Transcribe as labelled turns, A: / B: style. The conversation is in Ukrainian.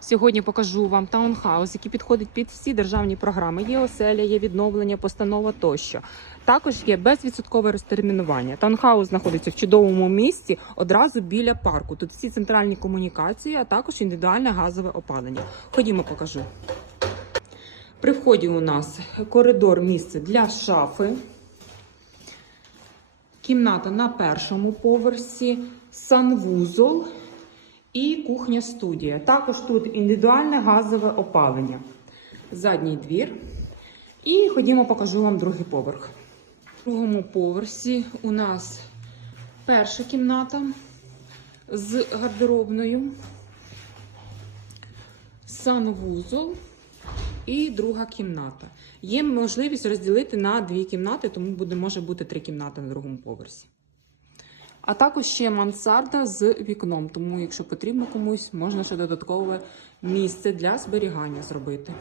A: Сьогодні покажу вам таунхаус, який підходить під всі державні програми. Є оселя, є відновлення, постанова тощо. Також є безвідсоткове розтермінування. Таунхаус знаходиться в чудовому місці одразу біля парку. Тут всі центральні комунікації, а також індивідуальне газове опалення. Ходімо, покажу. При вході у нас коридор місце для шафи. Кімната на першому поверсі, санвузол і кухня-студія. Також тут індивідуальне газове опалення. Задній двір. І ходімо, покажу вам другий поверх. У другому поверсі у нас перша кімната з гардеробною, санвузол і друга кімната. Є можливість розділити на дві кімнати, тому буде, може бути три кімнати на другому поверсі. А також ще мансарда з вікном, тому якщо потрібно комусь, можна ще додаткове місце для зберігання зробити.